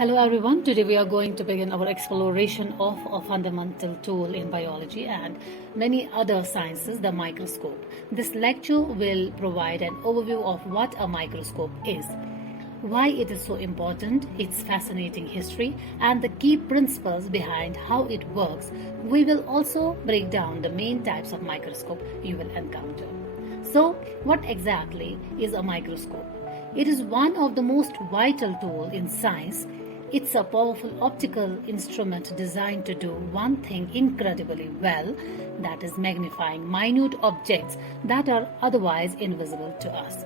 Hello everyone, today we are going to begin our exploration of a fundamental tool in biology and many other sciences, the microscope. This lecture will provide an overview of what a microscope is, why it is so important, its fascinating history, and the key principles behind how it works. We will also break down the main types of microscope you will encounter. So, what exactly is a microscope? It is one of the most vital tools in science. It's a powerful optical instrument designed to do one thing incredibly well, that is magnifying minute objects that are otherwise invisible to us.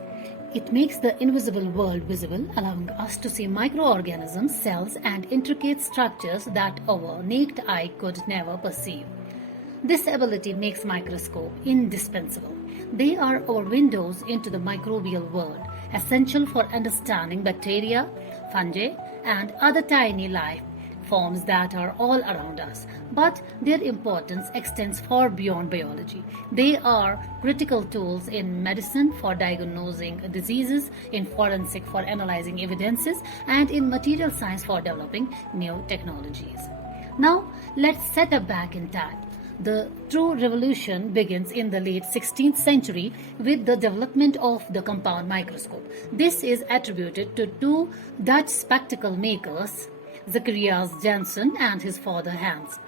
It makes the invisible world visible, allowing us to see microorganisms, cells, and intricate structures that our naked eye could never perceive. This ability makes microscope indispensable. They are our windows into the microbial world, essential for understanding bacteria, fungi, and other tiny life forms that are all around us. But their importance extends far beyond biology. They are critical tools in medicine for diagnosing diseases, in forensic for analyzing evidences, and in material science for developing new technologies. Now, let's set up back in time. The true revolution begins in the late 16th century with the development of the compound microscope. This is attributed to two Dutch spectacle makers, Zacharias Janssen and his father Hans.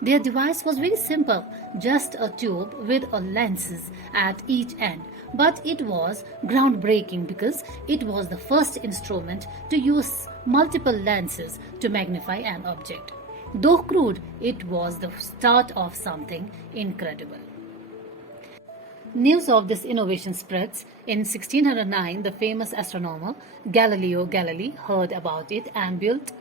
Their device was very simple, just a tube with lenses at each end. But it was groundbreaking because it was the first instrument to use multiple lenses to magnify an object. Though crude, it was the start of something incredible. News of this innovation spreads. In 1609, the famous astronomer Galileo Galilei heard about it and built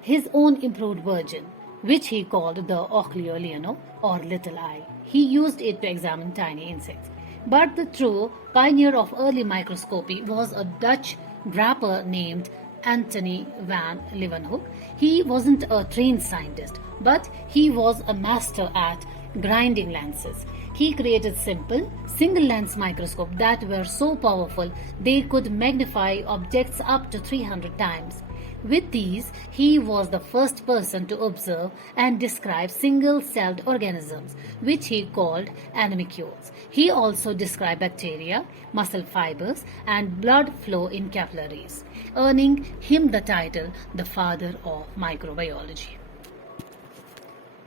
his own improved version, which he called the Occhio Leono, or Little Eye. He used it to examine tiny insects. But the true pioneer of early microscopy was a Dutch draper named Antony van Leeuwenhoek. He wasn't a trained scientist, but he was a master at grinding lenses. He created simple, single-lens microscopes that were so powerful they could magnify objects up to 300 times. With these, he was the first person to observe and describe single-celled organisms, which he called animalcules. He also described bacteria, muscle fibers, and blood flow in capillaries, earning him the title the father of microbiology.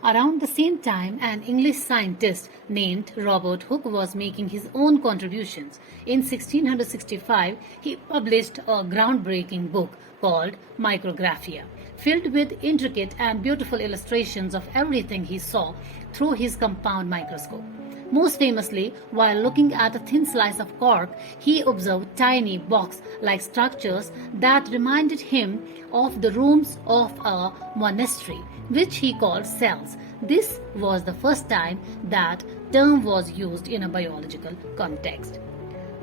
Around the same time, an English scientist named Robert Hooke was making his own contributions. In 1665, he published a groundbreaking book called Micrographia, filled with intricate and beautiful illustrations of everything he saw through his compound microscope. Most famously, while looking at a thin slice of cork, he observed tiny box-like structures that reminded him of the rooms of a monastery, which he called cells. This was the first time that term was used in a biological context.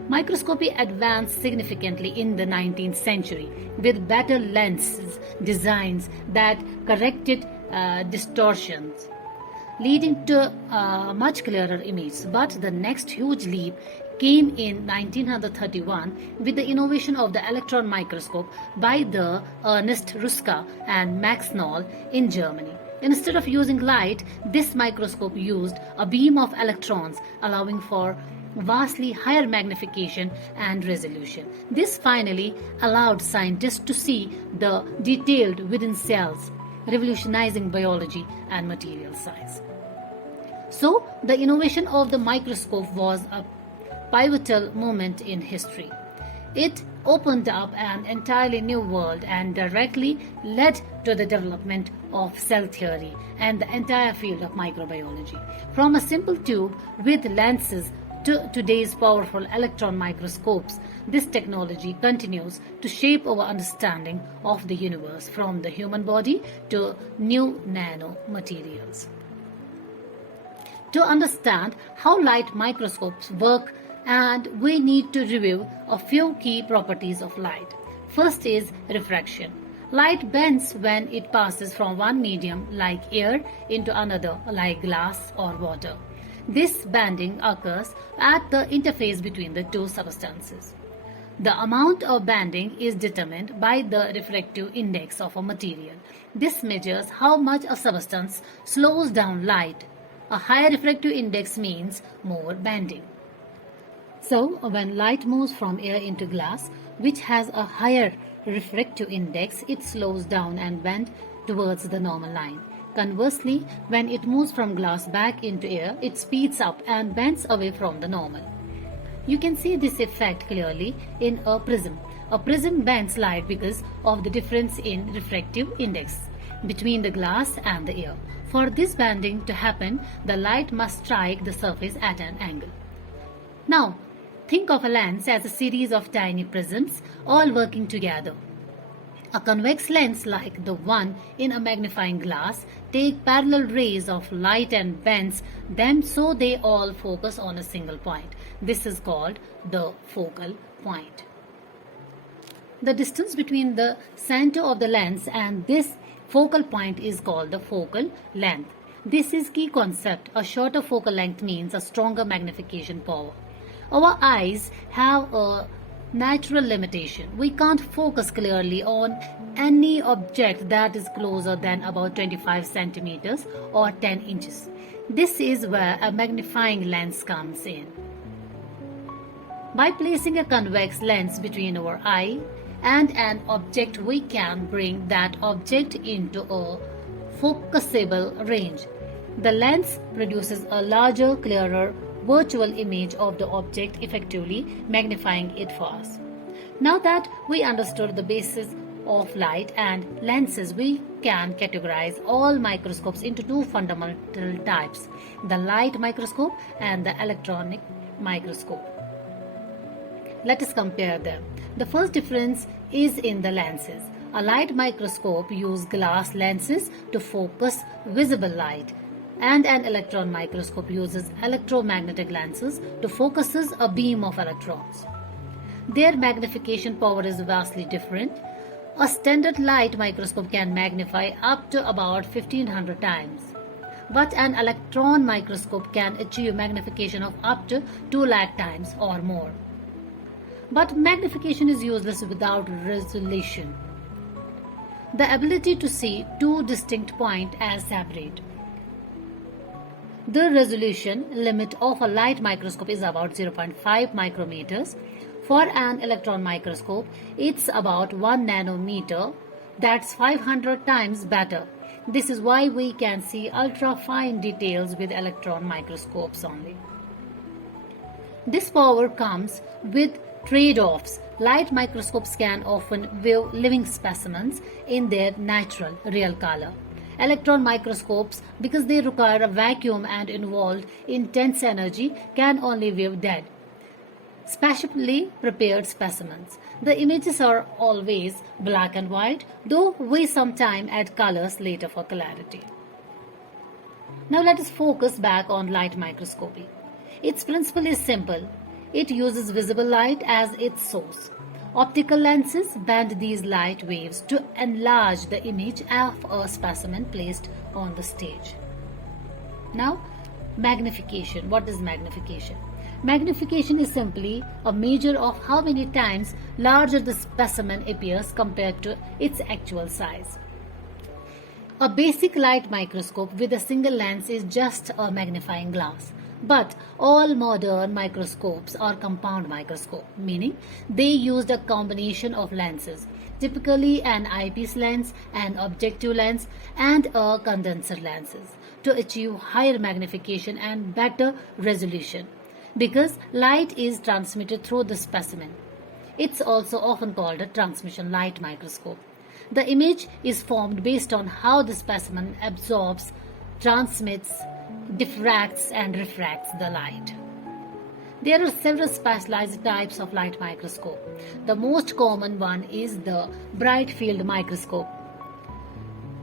Microscopy advanced significantly in the 19th century with better lenses designs that corrected distortions, leading to a much clearer image. But the next huge leap came in 1931 with the innovation of the electron microscope by the Ernst Ruska and Max Knoll in Germany. Instead of using light, this microscope used a beam of electrons, allowing for vastly higher magnification and resolution. This finally allowed scientists to see the detailed within cells, revolutionizing biology and material science. So, the innovation of the microscope was a pivotal moment in history. It opened up an entirely new world and directly led to the development of cell theory and the entire field of microbiology. From a simple tube with lenses to today's powerful electron microscopes, this technology continues to shape our understanding of the universe, from the human body to new nanomaterials. To understand how light microscopes work, and we need to review a few key properties of light. First is refraction. Light bends when it passes from one medium like air into another like glass or water. This bending occurs at the interface between the two substances. The amount of banding is determined by the refractive index of a material. This measures how much a substance slows down light. A higher refractive index means more banding. So, when light moves from air into glass, which has a higher refractive index, it slows down and bends towards the normal line. Conversely, when it moves from glass back into air, it speeds up and bends away from the normal. You can see this effect clearly in a prism. A prism bends light because of the difference in refractive index between the glass and the air. For this bending to happen, the light must strike the surface at an angle. Now, think of a lens as a series of tiny prisms all working together. A convex lens like the one in a magnifying glass take parallel rays of light and bends them so they all focus on a single point. This is called the focal point. The distance between the center of the lens and this focal point is called the focal length. This is key concept. A shorter focal length means a stronger magnification power. Our eyes have a natural limitation. We can't focus clearly on any object that is closer than about 25 centimeters or 10 inches. This is where a magnifying lens comes in. By placing a convex lens between our eye and an object, we can bring that object into a focusable range. The lens produces a larger, clearer virtual image of the object, effectively magnifying it for us. Now that we understood the basis of light and lenses, we can categorize all microscopes into two fundamental types: the light microscope and the electronic microscope. Let us compare them. The first difference is in the lenses. A light microscope uses glass lenses to focus visible light, and an electron microscope uses electromagnetic lenses to focus a beam of electrons. Their magnification power is vastly different. A standard light microscope can magnify up to about 1500 times, but an electron microscope can achieve magnification of up to 2 lakh times or more. But magnification is useless without resolution, the ability to see two distinct points as separate. The resolution limit of a light microscope is about 0.5 micrometers. For an electron microscope, it's about 1 nanometer. That's 500 times better. This is why we can see ultra-fine details with electron microscopes only. This power comes with trade-offs. Light microscopes can often view living specimens in their natural, real color. Electron microscopes, because they require a vacuum and involve intense energy, can only view dead, specially prepared specimens. The images are always black and white, though we sometimes add colors later for clarity. Now let us focus back on light microscopy. Its principle is simple. It uses visible light as its source. Optical lenses bend these light waves to enlarge the image of a specimen placed on the stage. Now, magnification. What is magnification? Magnification is simply a measure of how many times larger the specimen appears compared to its actual size. A basic light microscope with a single lens is just a magnifying glass. But all modern microscopes are compound microscope, meaning they used a combination of lenses, typically an eyepiece lens, an objective lens, and a condenser lenses, to achieve higher magnification and better resolution. Because light is transmitted through the specimen, it's also often called a transmission light microscope. The image is formed based on how the specimen absorbs, transmits, diffracts and refracts the light. There are several specialized types of light microscope. The most common one is the bright field microscope.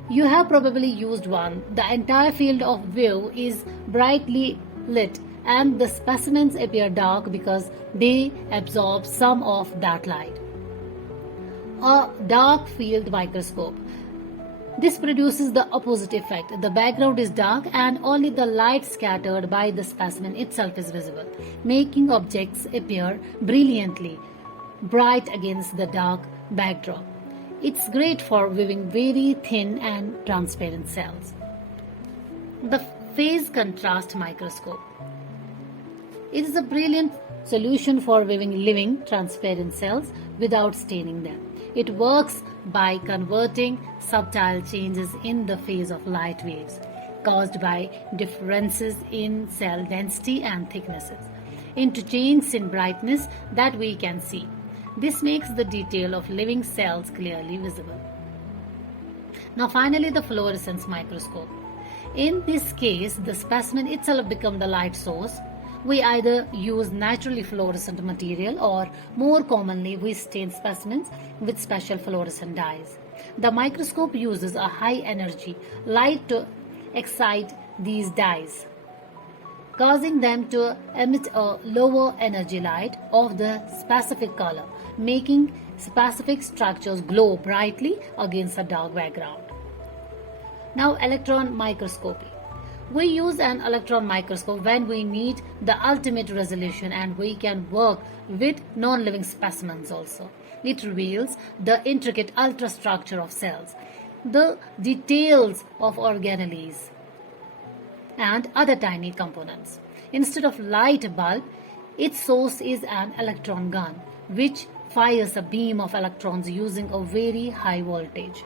You have probably used one. The entire field of view is brightly lit and the specimens appear dark because they absorb some of that light. A dark field microscope. This produces the opposite effect. The background is dark and only the light scattered by the specimen itself is visible, making objects appear brilliantly bright against the dark backdrop. It's great for viewing very thin and transparent cells. The phase contrast microscope. It is a brilliant solution for viewing living transparent cells without staining them. It works by converting subtle changes in the phase of light waves caused by differences in cell density and thicknesses into changes in brightness that we can see. This makes the detail of living cells clearly visible. Now finally, the fluorescence microscope. In this case, the specimen itself becomes the light source. We either use naturally fluorescent material or more commonly we stain specimens with special fluorescent dyes. The microscope uses a high energy light to excite these dyes, causing them to emit a lower energy light of the specific color, making specific structures glow brightly against a dark background. Now, electron microscopy. We use an electron microscope when we need the ultimate resolution, and we can work with non-living specimens also. It reveals the intricate ultrastructure of cells, the details of organelles, and other tiny components. Instead of light bulb, its source is an electron gun, which fires a beam of electrons using a very high voltage.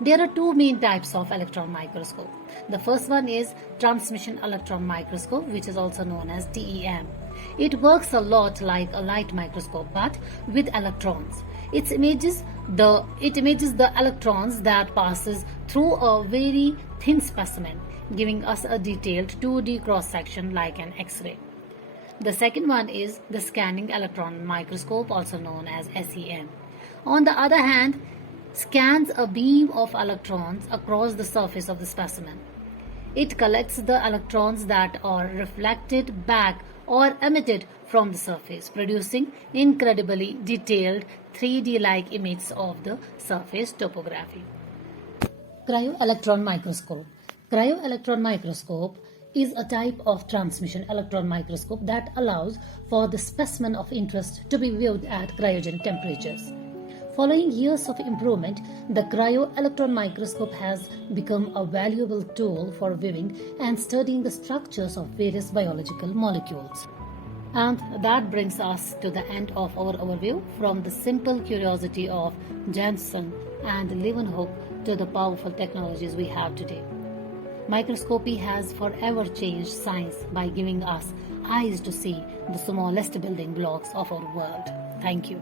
There are two main types of electron microscope. The first one is transmission electron microscope, which is also known as TEM. It works a lot like a light microscope but with electrons. It images the electrons that passes through a very thin specimen, giving us a detailed 2D cross section like an X-ray. The second one is the scanning electron microscope, also known as SEM. On the other hand, scans a beam of electrons across the surface of the specimen. It collects the electrons that are reflected back or emitted from the surface, producing incredibly detailed 3D-like images of the surface topography. Cryo-electron microscope. Cryo-electron microscope is a type of transmission electron microscope that allows for the specimen of interest to be viewed at cryogenic temperatures. Following years of improvement, the cryo-electron microscope has become a valuable tool for viewing and studying the structures of various biological molecules. And that brings us to the end of our overview, from the simple curiosity of Janssen and Leeuwenhoek to the powerful technologies we have today. Microscopy has forever changed science by giving us eyes to see the smallest building blocks of our world. Thank you.